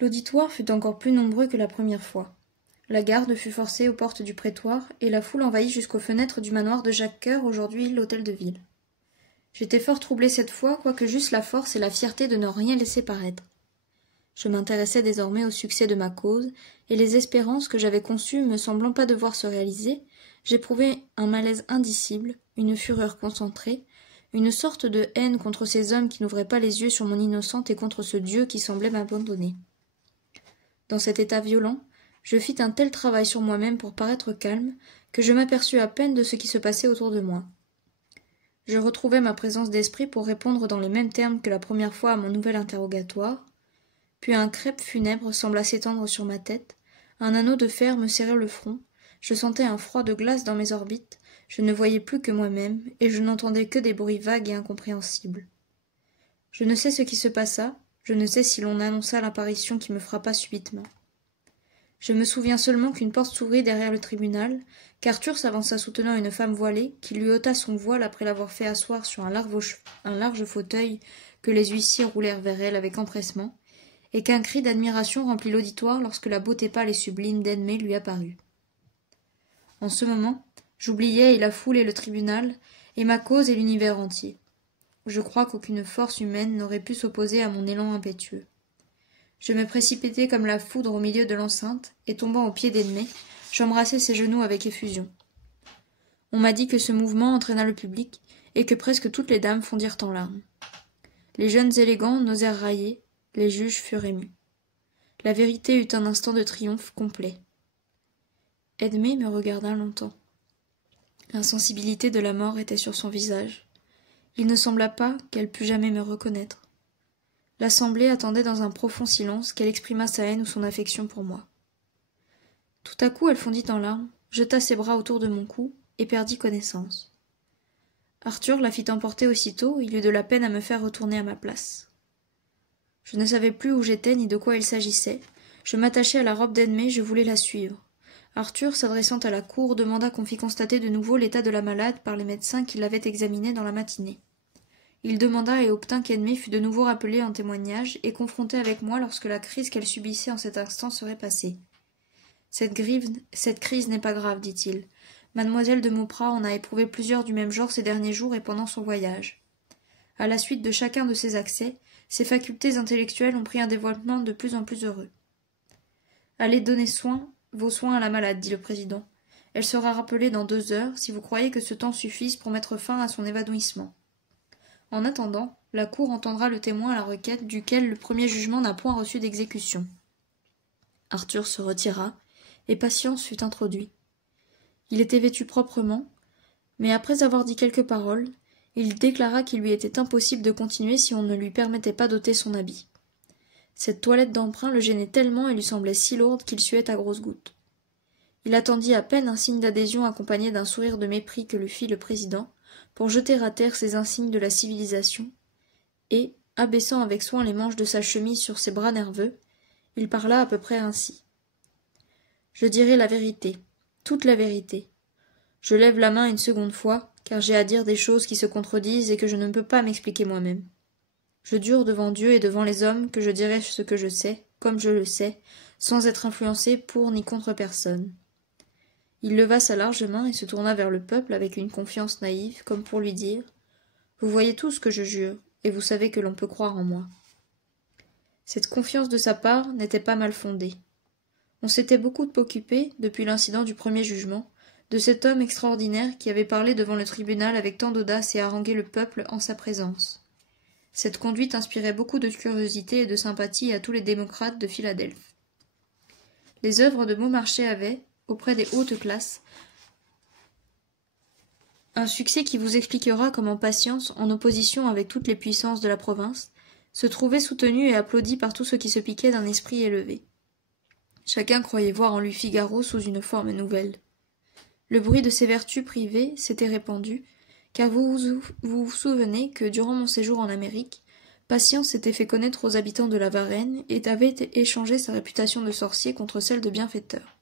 L'auditoire fut encore plus nombreux que la première fois. La garde fut forcée aux portes du prétoire, et la foule envahit jusqu'aux fenêtres du manoir de Jacques Cœur, aujourd'hui l'hôtel de ville. J'étais fort troublée cette fois, quoique j'eusse la force et la fierté de ne rien laisser paraître. Je m'intéressais désormais au succès de ma cause, et les espérances que j'avais conçues me semblant pas devoir se réaliser, j'éprouvais un malaise indicible, une fureur concentrée, une sorte de haine contre ces hommes qui n'ouvraient pas les yeux sur mon innocente et contre ce Dieu qui semblait m'abandonner. Dans cet état violent, je fis un tel travail sur moi-même pour paraître calme, que je m'aperçus à peine de ce qui se passait autour de moi. Je retrouvai ma présence d'esprit pour répondre dans les mêmes termes que la première fois à mon nouvel interrogatoire, puis un crêpe funèbre sembla s'étendre sur ma tête, un anneau de fer me serrait le front, je sentais un froid de glace dans mes orbites, je ne voyais plus que moi-même, et je n'entendais que des bruits vagues et incompréhensibles. Je ne sais ce qui se passa, je ne sais si l'on annonça l'apparition qui me frappa subitement. Je me souviens seulement qu'une porte s'ouvrit derrière le tribunal, qu'Arthur s'avança soutenant une femme voilée, qui lui ôta son voile après l'avoir fait asseoir sur un large fauteuil que les huissiers roulèrent vers elle avec empressement, et qu'un cri d'admiration remplit l'auditoire lorsque la beauté pâle et sublime d'Edmé lui apparut. En ce moment, j'oubliais et la foule et le tribunal, et ma cause et l'univers entier. Je crois qu'aucune force humaine n'aurait pu s'opposer à mon élan impétueux. Je me précipitai comme la foudre au milieu de l'enceinte, et tombant aux pieds d'Edmé, j'embrassai ses genoux avec effusion. On m'a dit que ce mouvement entraîna le public, et que presque toutes les dames fondirent en larmes. Les jeunes élégants n'osèrent railler, les juges furent émus. La vérité eut un instant de triomphe complet. Edmé me regarda longtemps. L'insensibilité de la mort était sur son visage. Il ne sembla pas qu'elle pût jamais me reconnaître. L'assemblée attendait dans un profond silence qu'elle exprimât sa haine ou son affection pour moi. Tout à coup elle fondit en larmes, jeta ses bras autour de mon cou et perdit connaissance. Arthur la fit emporter aussitôt, il eut de la peine à me faire retourner à ma place. Je ne savais plus où j'étais ni de quoi il s'agissait. Je m'attachai à la robe d'Edmé, je voulais la suivre. Arthur, s'adressant à la cour, demanda qu'on fît constater de nouveau l'état de la malade par les médecins qui l'avaient examinée dans la matinée. Il demanda et obtint qu'Edmé fût de nouveau rappelée en témoignage et confrontée avec moi lorsque la crise qu'elle subissait en cet instant serait passée. Cette crise n'est pas grave, dit-il. Mademoiselle de Mauprat en a éprouvé plusieurs du même genre ces derniers jours et pendant son voyage. À la suite de chacun de ces accès, ses facultés intellectuelles ont pris un développement de plus en plus heureux. Allez donner vos soins à la malade, dit le président. Elle sera rappelée dans 2 heures, si vous croyez que ce temps suffise pour mettre fin à son évanouissement. En attendant, la cour entendra le témoin à la requête duquel le premier jugement n'a point reçu d'exécution. Arthur se retira, et Patience fut introduit. Il était vêtu proprement, mais après avoir dit quelques paroles, il déclara qu'il lui était impossible de continuer si on ne lui permettait pas d'ôter son habit. Cette toilette d'emprunt le gênait tellement et lui semblait si lourde qu'il suait à grosses gouttes. Il attendit à peine un signe d'adhésion accompagné d'un sourire de mépris que lui fit le président, pour jeter à terre ces insignes de la civilisation, et, abaissant avec soin les manches de sa chemise sur ses bras nerveux, il parla à peu près ainsi. « Je dirai la vérité, toute la vérité. Je lève la main une seconde fois, car j'ai à dire des choses qui se contredisent et que je ne peux pas m'expliquer moi-même. Je jure devant Dieu et devant les hommes que je dirai ce que je sais, comme je le sais, sans être influencé pour ni contre personne. » Il leva sa large main et se tourna vers le peuple avec une confiance naïve, comme pour lui dire « Vous voyez tout ce que je jure, et vous savez que l'on peut croire en moi. » Cette confiance de sa part n'était pas mal fondée. On s'était beaucoup occupé, depuis l'incident du premier jugement, de cet homme extraordinaire qui avait parlé devant le tribunal avec tant d'audace et harangué le peuple en sa présence. Cette conduite inspirait beaucoup de curiosité et de sympathie à tous les démocrates de Philadelphie. Les œuvres de Beaumarchais avaient, auprès des hautes classes, un succès qui vous expliquera comment Patience, en opposition avec toutes les puissances de la province, se trouvait soutenu et applaudi par tous ceux qui se piquaient d'un esprit élevé. Chacun croyait voir en lui Figaro sous une forme nouvelle. Le bruit de ses vertus privées s'était répandu, car vous vous souvenez que, durant mon séjour en Amérique, Patience s'était fait connaître aux habitants de la Varenne et avait échangé sa réputation de sorcier contre celle de bienfaiteur.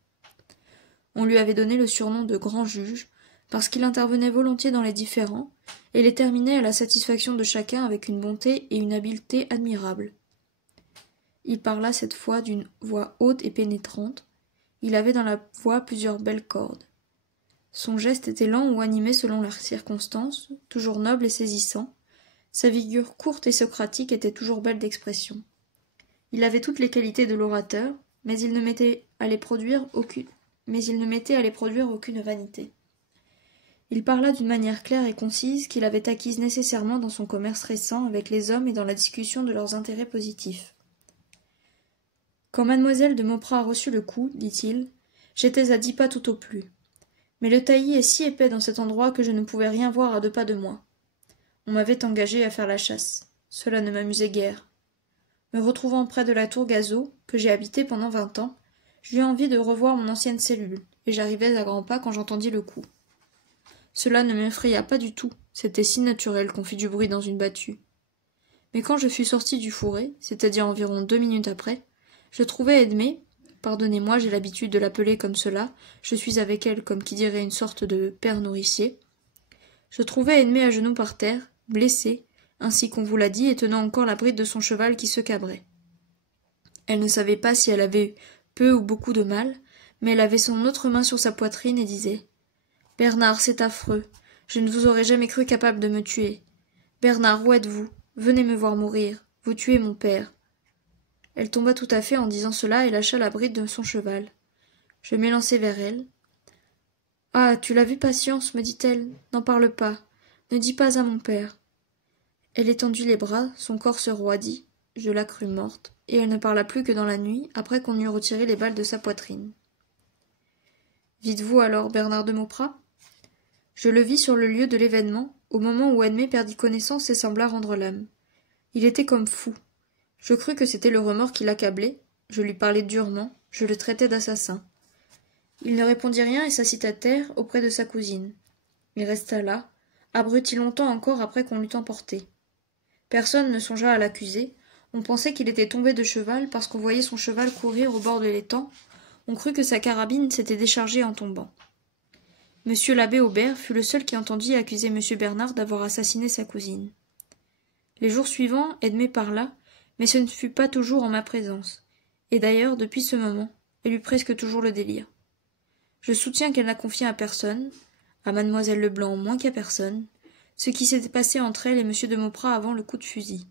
On lui avait donné le surnom de grand juge, parce qu'il intervenait volontiers dans les différends, et les terminait à la satisfaction de chacun avec une bonté et une habileté admirables. Il parla cette fois d'une voix haute et pénétrante. Il avait dans la voix plusieurs belles cordes. Son geste était lent ou animé selon leurs circonstances, toujours noble et saisissant. Sa figure courte et socratique était toujours belle d'expression. Il avait toutes les qualités de l'orateur, mais il ne mettait à les produire aucune vanité. Il parla d'une manière claire et concise qu'il avait acquise nécessairement dans son commerce récent avec les hommes et dans la discussion de leurs intérêts positifs. Quand mademoiselle de Mauprat a reçu le coup, dit-il, j'étais à 10 pas tout au plus. Mais le taillis est si épais dans cet endroit que je ne pouvais rien voir à 2 pas de moi. On m'avait engagé à faire la chasse. Cela ne m'amusait guère. Me retrouvant près de la tour Gazeau, que j'ai habitée pendant 20 ans, j'eus envie de revoir mon ancienne cellule, et j'arrivais à grands pas quand j'entendis le coup. Cela ne m'effraya pas du tout, c'était si naturel qu'on fit du bruit dans une battue. Mais quand je fus sorti du fourré, c'est-à-dire environ 2 minutes après, je trouvai Edmée, pardonnez-moi, j'ai l'habitude de l'appeler comme cela, je suis avec elle comme qui dirait une sorte de père nourricier, je trouvai Edmée à genoux par terre, blessée, ainsi qu'on vous l'a dit, et tenant encore la bride de son cheval qui se cabrait. Elle ne savait pas si elle avait peu ou beaucoup de mal, mais elle avait son autre main sur sa poitrine et disait « Bernard, c'est affreux. Je ne vous aurais jamais cru capable de me tuer. Bernard, où êtes-vous? Venez me voir mourir. Vous tuez mon père. » Elle tomba tout à fait en disant cela et lâcha la bride de son cheval. Je m'élançai vers elle. « Ah, tu l'as vu, Patience, me dit-elle. N'en parle pas. Ne dis pas à mon père. » Elle étendit les bras, son corps se roidit. Je la crus morte, et elle ne parla plus que dans la nuit, après qu'on eut retiré les balles de sa poitrine. « Vîtes-vous alors Bernard de Mauprat » Je le vis sur le lieu de l'événement, au moment où Edmée perdit connaissance et sembla rendre l'âme. Il était comme fou. Je crus que c'était le remords qui l'accablait, je lui parlai durement, je le traitai d'assassin. Il ne répondit rien et s'assit à terre auprès de sa cousine. Il resta là, abruti longtemps encore après qu'on l'eût emporté. Personne ne songea à l'accuser, on pensait qu'il était tombé de cheval parce qu'on voyait son cheval courir au bord de l'étang, on crut que sa carabine s'était déchargée en tombant. Monsieur l'abbé Aubert fut le seul qui entendit accuser monsieur Bernard d'avoir assassiné sa cousine. Les jours suivants, Edmée parla, mais ce ne fut pas toujours en ma présence, et d'ailleurs, depuis ce moment, elle eut presque toujours le délire. Je soutiens qu'elle n'a confié à personne, à mademoiselle Leblanc moins qu'à personne, ce qui s'était passé entre elle et monsieur de Mauprat avant le coup de fusil.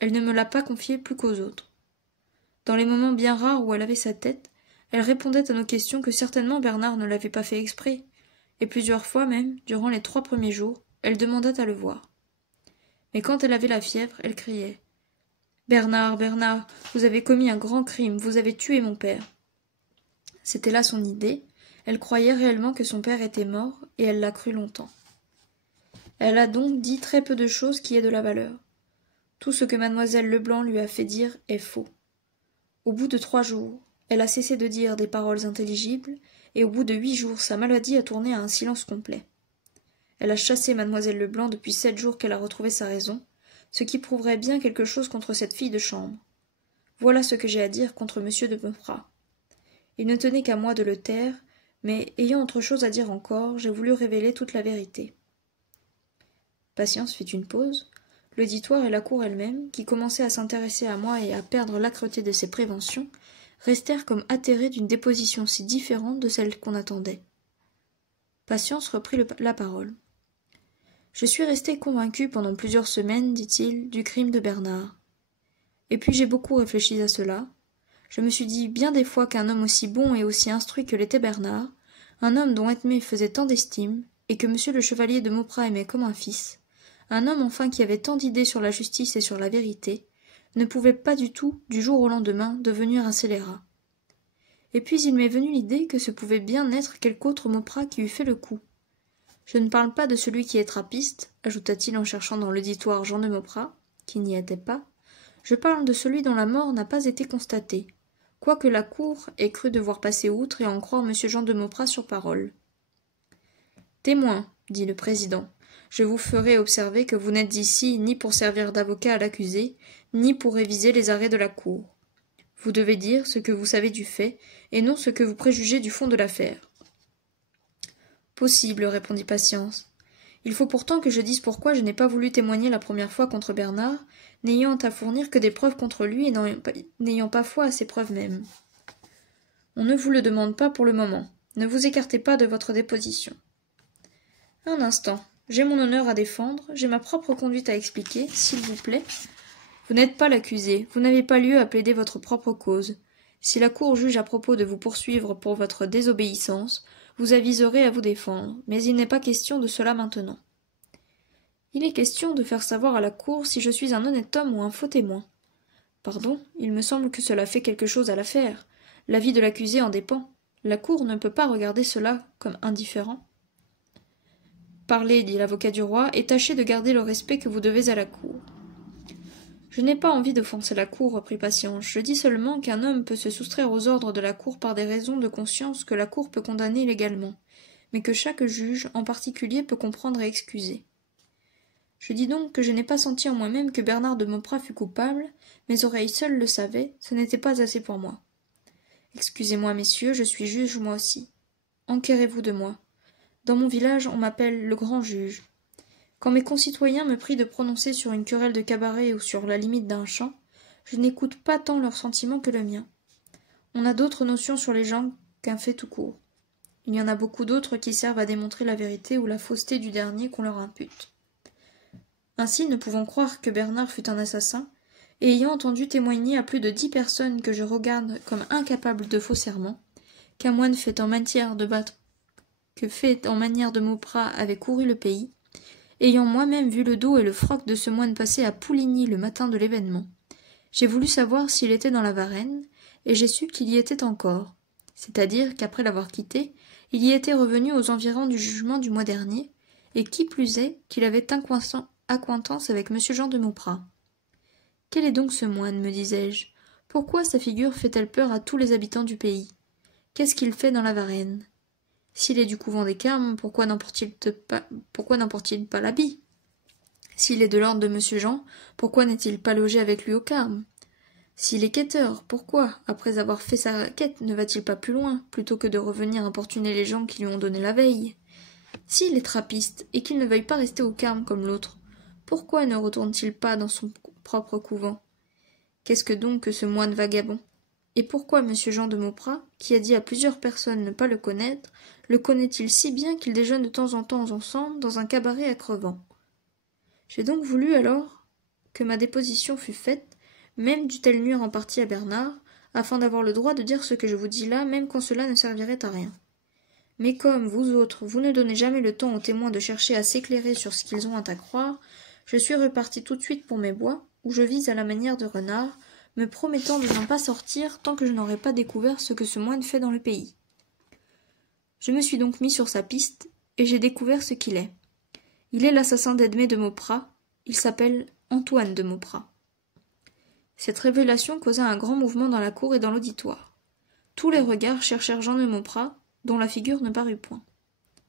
Elle ne me l'a pas confié plus qu'aux autres. Dans les moments bien rares où elle avait sa tête, elle répondait à nos questions que certainement Bernard ne l'avait pas fait exprès, et plusieurs fois même, durant les 3 premiers jours, elle demanda à le voir. Mais quand elle avait la fièvre, elle criait « Bernard, Bernard, vous avez commis un grand crime, vous avez tué mon père. » C'était là son idée, elle croyait réellement que son père était mort, et elle l'a cru longtemps. Elle a donc dit très peu de choses qui aient de la valeur. Tout ce que mademoiselle Leblanc lui a fait dire est faux. Au bout de 3 jours, elle a cessé de dire des paroles intelligibles, et au bout de 8 jours, sa maladie a tourné à un silence complet. Elle a chassé mademoiselle Leblanc depuis 7 jours qu'elle a retrouvé sa raison, ce qui prouverait bien quelque chose contre cette fille de chambre. Voilà ce que j'ai à dire contre monsieur de Mauprat. Il ne tenait qu'à moi de le taire, mais, ayant autre chose à dire encore, j'ai voulu révéler toute la vérité. Patience fit une pause. L'auditoire et la cour elle-même, qui commençaient à s'intéresser à moi et à perdre l'âcreté de ses préventions, restèrent comme atterrés d'une déposition si différente de celle qu'on attendait. Patience reprit la parole. Je suis resté convaincu pendant plusieurs semaines, dit-il, du crime de Bernard. Et puis j'ai beaucoup réfléchi à cela. Je me suis dit bien des fois qu'un homme aussi bon et aussi instruit que l'était Bernard, un homme dont Edmée faisait tant d'estime, et que monsieur le chevalier de Mauprat aimait comme un fils, un homme enfin qui avait tant d'idées sur la justice et sur la vérité, ne pouvait pas du tout, du jour au lendemain, devenir un scélérat. Et puis il m'est venu l'idée que ce pouvait bien être quelque autre Mauprat qui eût fait le coup. Je ne parle pas de celui qui est trappiste, ajouta-t-il en cherchant dans l'auditoire Jean de Mauprat, qui n'y était pas, je parle de celui dont la mort n'a pas été constatée, quoique la cour ait cru devoir passer outre et en croire monsieur Jean de Mauprat sur parole. Témoin, dit le président, je vous ferai observer que vous n'êtes ici ni pour servir d'avocat à l'accusé, ni pour réviser les arrêts de la cour. Vous devez dire ce que vous savez du fait, et non ce que vous préjugez du fond de l'affaire. Possible, répondit Patience. Il faut pourtant que je dise pourquoi je n'ai pas voulu témoigner la première fois contre Bernard, n'ayant à fournir que des preuves contre lui et n'ayant pas foi à ces preuves mêmes. On ne vous le demande pas pour le moment. Ne vous écartez pas de votre déposition. Un instant. J'ai mon honneur à défendre, j'ai ma propre conduite à expliquer, s'il vous plaît. Vous n'êtes pas l'accusé, vous n'avez pas lieu à plaider votre propre cause. Si la cour juge à propos de vous poursuivre pour votre désobéissance, vous aviserez à vous défendre, mais il n'est pas question de cela maintenant. Il est question de faire savoir à la cour si je suis un honnête homme ou un faux témoin. Pardon, il me semble que cela fait quelque chose à l'affaire. La vie de l'accusé en dépend. La cour ne peut pas regarder cela comme indifférent. Parlez, dit l'avocat du roi, et tâchez de garder le respect que vous devez à la cour. Je n'ai pas envie d'offenser la cour, reprit Patience. Je dis seulement qu'un homme peut se soustraire aux ordres de la cour par des raisons de conscience que la cour peut condamner légalement, mais que chaque juge, en particulier, peut comprendre et excuser. Je dis donc que je n'ai pas senti en moi-même que Bernard de Mauprat fût coupable, mes oreilles seules le savaient, ce n'était pas assez pour moi. Excusez-moi, messieurs, je suis juge moi aussi. Enquérez-vous de moi. Dans mon village, on m'appelle le grand juge. Quand mes concitoyens me prient de prononcer sur une querelle de cabaret ou sur la limite d'un champ, je n'écoute pas tant leurs sentiments que le mien. On a d'autres notions sur les gens qu'un fait tout court. Il y en a beaucoup d'autres qui servent à démontrer la vérité ou la fausseté du dernier qu'on leur impute. Ainsi, ne pouvant croire que Bernard fût un assassin, et ayant entendu témoigner à plus de 10 personnes que je regarde comme incapables de faux serments, qu'un moine fait en manière de Mauprat avait couru le pays, ayant moi-même vu le dos et le froc de ce moine passer à Pouligny le matin de l'événement, j'ai voulu savoir s'il était dans la Varenne, et j'ai su qu'il y était encore, c'est-à-dire qu'après l'avoir quitté, il y était revenu aux environs du jugement du mois dernier, et qui plus est qu'il avait acquaintance avec M. Jean de Mauprat. Quel est donc ce moine, me disais-je? Pourquoi sa figure fait-elle peur à tous les habitants du pays? Qu'est-ce qu'il fait dans la Varenne? S'il est du couvent des Carmes, pourquoi n'emporte-t-il pas l'habit? S'il est de l'ordre de M. Jean, pourquoi n'est-il pas logé avec lui au Carme? S'il est quêteur, pourquoi, après avoir fait sa quête, ne va-t-il pas plus loin, plutôt que de revenir importuner les gens qui lui ont donné la veille? S'il est trappiste, et qu'il ne veuille pas rester au Carme comme l'autre, pourquoi ne retourne-t-il pas dans son propre couvent? Qu'est-ce que donc que ce moine vagabond? Et pourquoi M. Jean de Mauprat, qui a dit à plusieurs personnes ne pas le connaître, le connaît-il si bien qu'il déjeune de temps en temps ensemble dans un cabaret à Crevant? J'ai donc voulu alors que ma déposition fût faite, même dût-elle nuire en partie à Bernard, afin d'avoir le droit de dire ce que je vous dis là, même quand cela ne servirait à rien. Mais comme, vous autres, vous ne donnez jamais le temps aux témoins de chercher à s'éclairer sur ce qu'ils ont à croire, je suis reparti tout de suite pour mes bois, où je vise à la manière de renard, me promettant de n'en pas sortir tant que je n'aurais pas découvert ce que ce moine fait dans le pays. Je me suis donc mis sur sa piste, et j'ai découvert ce qu'il est. Il est l'assassin d'Edmé de Mauprat, il s'appelle Antoine de Mauprat. Cette révélation causa un grand mouvement dans la cour et dans l'auditoire. Tous les regards cherchèrent Jean de Mauprat, dont la figure ne parut point.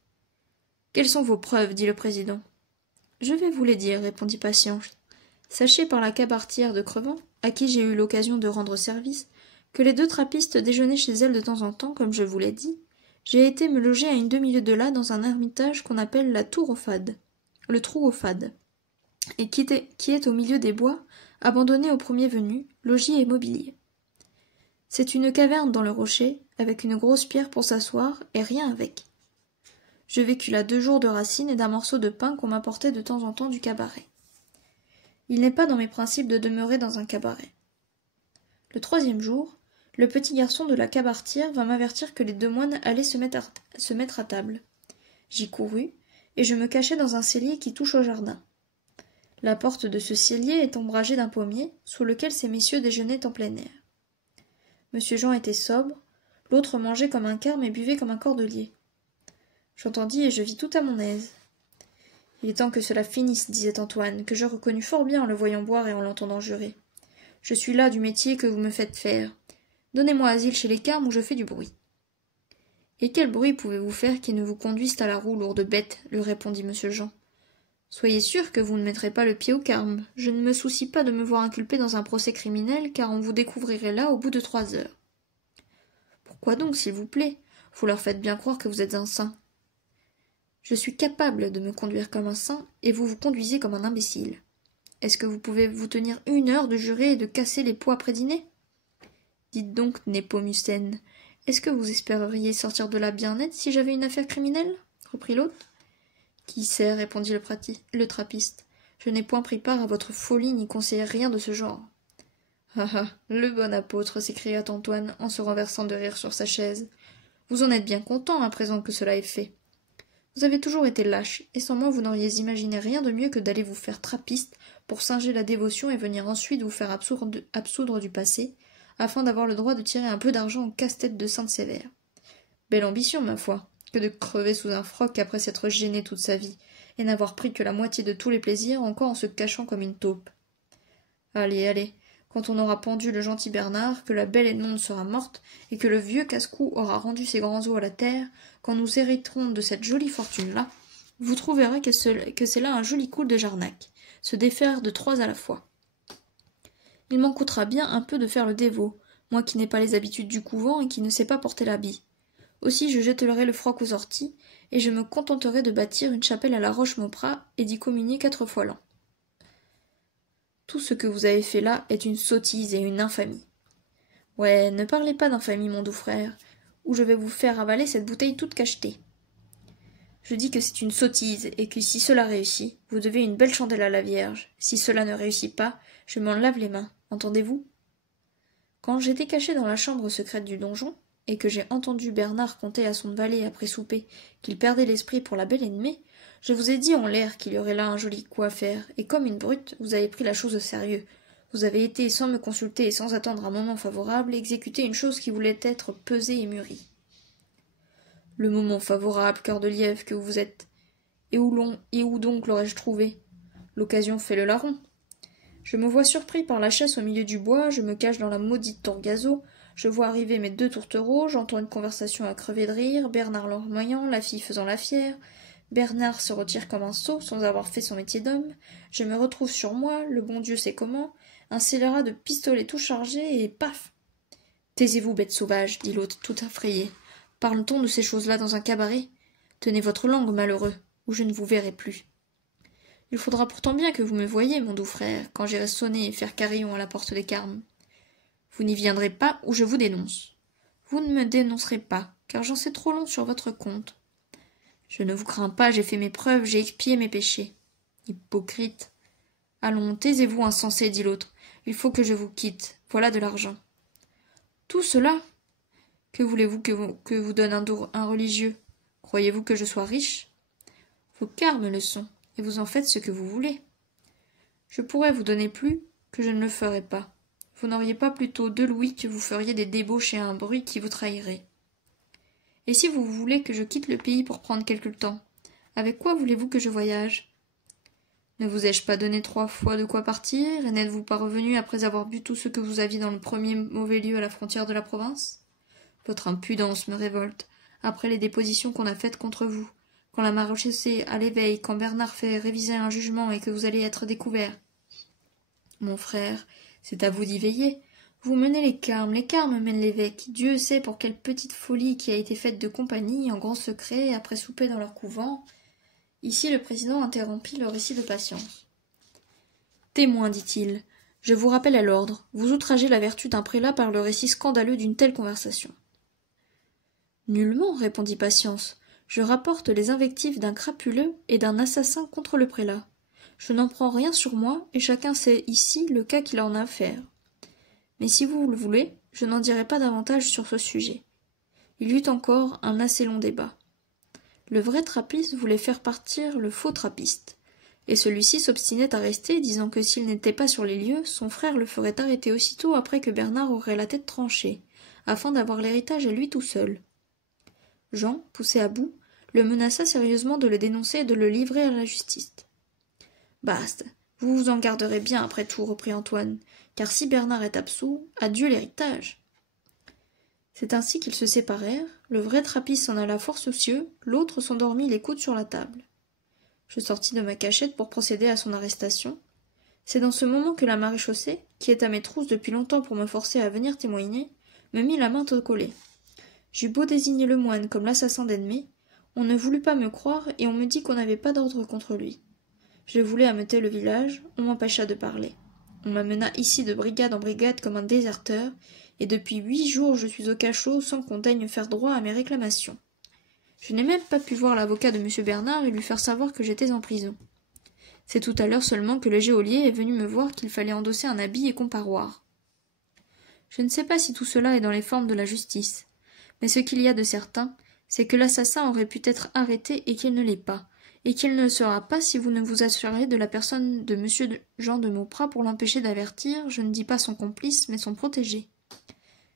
« Quelles sont vos preuves » dit le président. « Je vais vous les dire, répondit Patience. Sachez par la cabaretière de Crevant, à qui j'ai eu l'occasion de rendre service, que les 2 trappistes déjeunaient chez elle de temps en temps, comme je vous l'ai dit. J'ai été me loger à une demi-lieue de là dans un ermitage qu'on appelle la Tour aux Fades, le Trou aux Fades, et qui est au milieu des bois, abandonné au premier venu, logis et mobilier. C'est une caverne dans le rocher, avec une grosse pierre pour s'asseoir, et rien avec. Je vécus là 2 jours de racines et d'un morceau de pain qu'on m'apportait de temps en temps du cabaret. Il n'est pas dans mes principes de demeurer dans un cabaret. Le 3e jour, le petit garçon de la cabaretière vint m'avertir que les 2 moines allaient se mettre à table. J'y courus, et je me cachai dans un cellier qui touche au jardin. La porte de ce cellier est ombragée d'un pommier, sous lequel ces messieurs déjeunaient en plein air. Monsieur Jean était sobre, l'autre mangeait comme un carme et buvait comme un cordelier. J'entendis et je vis tout à mon aise. Il est temps que cela finisse, disait Antoine, que je reconnus fort bien en le voyant boire et en l'entendant jurer. Je suis là du métier que vous me faites faire. Donnez-moi asile chez les Carmes où je fais du bruit. Et quel bruit pouvez-vous faire qui ne vous conduise à la roue, lourde bête, lui répondit monsieur Jean. Soyez sûr que vous ne mettrez pas le pied au Carme. Je ne me soucie pas de me voir inculpé dans un procès criminel, car on vous découvrirait là au bout de 3 heures. Pourquoi donc, s'il vous plaît? Vous leur faites bien croire que vous êtes un saint. Je suis capable de me conduire comme un saint, et vous vous conduisez comme un imbécile. Est-ce que vous pouvez vous tenir 1 heure de jurer et de casser les pots après dîner? Dites donc, Népomucène, est-ce que vous espéreriez sortir de là bien net si j'avais une affaire criminelle? Reprit l'autre. Qui sait, répondit le trappiste. Je n'ai point pris part à votre folie ni conseillé rien de ce genre. Ah ah, le bon apôtre, s'écria Antoine en se renversant de rire sur sa chaise. Vous en êtes bien content à présent que cela est fait. Vous avez toujours été lâche, et sans moi vous n'auriez imaginé rien de mieux que d'aller vous faire trappiste pour singer la dévotion et venir ensuite vous faire absoudre du passé, afin d'avoir le droit de tirer un peu d'argent au casse-tête de Sainte-Sévère. Belle ambition, ma foi, que de crever sous un froc après s'être gêné toute sa vie, et n'avoir pris que la moitié de tous les plaisirs, encore en se cachant comme une taupe. Allez, allez, quand on aura pendu le gentil Bernard, que la belle Edmonde sera morte, et que le vieux casse-cou aura rendu ses grands os à la terre, quand nous hériterons de cette jolie fortune-là, vous trouverez que c'est là un joli coup de Jarnac, se défaire de 3 à la fois. Il m'en coûtera bien un peu de faire le dévot, moi qui n'ai pas les habitudes du couvent et qui ne sais pas porter l'habit. Aussi je jetterai le froc aux orties, et je me contenterai de bâtir une chapelle à la Roche-Mauprat et d'y communier 4 fois l'an. Tout ce que vous avez fait là est une sottise et une infamie. Ouais, ne parlez pas d'infamie, mon doux frère, ou je vais vous faire avaler cette bouteille toute cachetée. Je dis que c'est une sottise, et que si cela réussit, vous devez une belle chandelle à la Vierge. Si cela ne réussit pas, je m'en lave les mains, entendez-vous? Quand j'étais caché dans la chambre secrète du donjon, et que j'ai entendu Bernard conter à son valet après souper qu'il perdait l'esprit pour la belle ennemie, je vous ai dit en l'air qu'il y aurait là un joli coup à faire, et comme une brute, vous avez pris la chose au sérieux. Vous avez été, sans me consulter et sans attendre un moment favorable, exécuter une chose qui voulait être pesée et mûrie. Le moment favorable, cœur de lièvre, que vous êtes. Et où donc l'aurais-je trouvé? L'occasion fait le larron. Je me vois surpris par la chasse au milieu du bois, je me cache dans la maudite tourgazeau, je vois arriver mes 2 tourtereaux, j'entends une conversation à crever de rire, Bernard larmoyant, la fille faisant la fière. Bernard se retire comme un sot, sans avoir fait son métier d'homme. Je me retrouve sur moi, le bon Dieu sait comment, un scélérat de pistolet tout chargé, et paf! Taisez-vous, bête sauvage, dit l'autre, tout effrayé. Parle-t-on de ces choses-là dans un cabaret? Tenez votre langue, malheureux, ou je ne vous verrai plus. Il faudra pourtant bien que vous me voyiez, mon doux frère, quand j'irai sonner et faire carillon à la porte des Carmes. Vous n'y viendrez pas, ou je vous dénonce. Vous ne me dénoncerez pas, car j'en sais trop long sur votre compte. Je ne vous crains pas, j'ai fait mes preuves, j'ai expié mes péchés. Hypocrite. Allons, taisez-vous, insensé, dit l'autre. Il faut que je vous quitte. Voilà de l'argent. Tout cela? Que voulez-vous que vous donne un religieux? Croyez-vous que je sois riche? Vos carmes le sont, et vous en faites ce que vous voulez. Je pourrais vous donner plus que je ne le ferai pas. Vous n'auriez pas plutôt 2 louis que vous feriez des débauches et un bruit qui vous trahirait. Et si vous voulez que je quitte le pays pour prendre quelque temps, avec quoi voulez-vous que je voyage? Ne vous ai-je pas donné 3 fois de quoi partir, et n'êtes-vous pas revenu après avoir bu tout ce que vous aviez dans le premier mauvais lieu à la frontière de la province? Votre impudence me révolte, après les dépositions qu'on a faites contre vous, quand la maréchaussée à l'éveil, quand Bernard fait réviser un jugement et que vous allez être découvert. Mon frère, c'est à vous d'y veiller. Vous menez les Carmes mènent l'évêque. Dieu sait pour quelle petite folie qui a été faite de compagnie, en grand secret, après souper dans leur couvent. Ici le président interrompit le récit de Patience. Témoin, dit-il, je vous rappelle à l'ordre, vous outragez la vertu d'un prélat par le récit scandaleux d'une telle conversation. Nullement, répondit Patience, je rapporte les invectives d'un crapuleux et d'un assassin contre le prélat. Je n'en prends rien sur moi, et chacun sait ici le cas qu'il en a à faire. Mais si vous le voulez, je n'en dirai pas davantage sur ce sujet. Il y eut encore un assez long débat. Le vrai trappiste voulait faire partir le faux trappiste, et celui-ci s'obstinait à rester, disant que s'il n'était pas sur les lieux, son frère le ferait arrêter aussitôt après que Bernard aurait la tête tranchée, afin d'avoir l'héritage à lui tout seul. Jean, poussé à bout, le menaça sérieusement de le dénoncer et de le livrer à la justice. Basta, vous vous en garderez bien après tout, reprit Antoine, car si Bernard est absous, adieu l'héritage. C'est ainsi qu'ils se séparèrent, le vrai trappiste s'en alla fort soucieux, l'autre s'endormit les coudes sur la table. Je sortis de ma cachette pour procéder à son arrestation. C'est dans ce moment que la maréchaussée, qui est à mes trousses depuis longtemps pour me forcer à venir témoigner, me mit la main au collet. J'eus beau désigner le moine comme l'assassin d'ennemis, On ne voulut pas me croire et on me dit qu'on n'avait pas d'ordre contre lui. Je voulais ameuter le village, on m'empêcha de parler. On m'amena ici de brigade en brigade comme un déserteur, et depuis 8 jours je suis au cachot sans qu'on daigne faire droit à mes réclamations. Je n'ai même pas pu voir l'avocat de M. Bernard et lui faire savoir que j'étais en prison. C'est tout à l'heure seulement que le geôlier est venu me voir qu'il fallait endosser un habit et comparoir. Je ne sais pas si tout cela est dans les formes de la justice, mais ce qu'il y a de certain, c'est que l'assassin aurait pu être arrêté et qu'il ne l'est pas, et qu'il ne le sera pas si vous ne vous assurez de la personne de M. Jean de Mauprat pour l'empêcher d'avertir, je ne dis pas son complice, mais son protégé.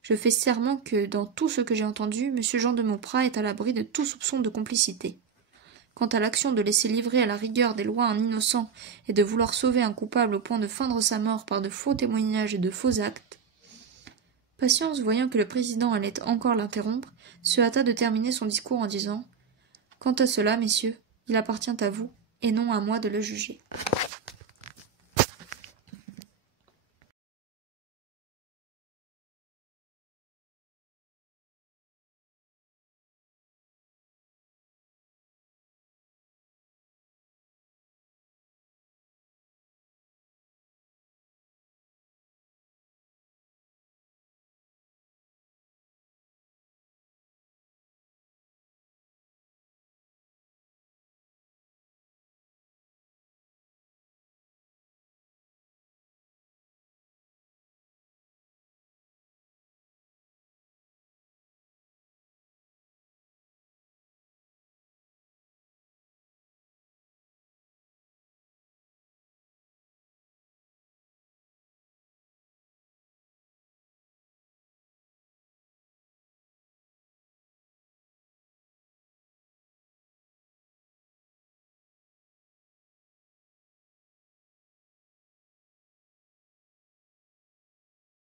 Je fais serment que, dans tout ce que j'ai entendu, M. Jean de Mauprat est à l'abri de tout soupçon de complicité. Quant à l'action de laisser livrer à la rigueur des lois un innocent et de vouloir sauver un coupable au point de feindre sa mort par de faux témoignages et de faux actes, Patience, voyant que le président allait encore l'interrompre, se hâta de terminer son discours en disant « Quant à cela, messieurs, il appartient à vous, et non à moi de le juger. »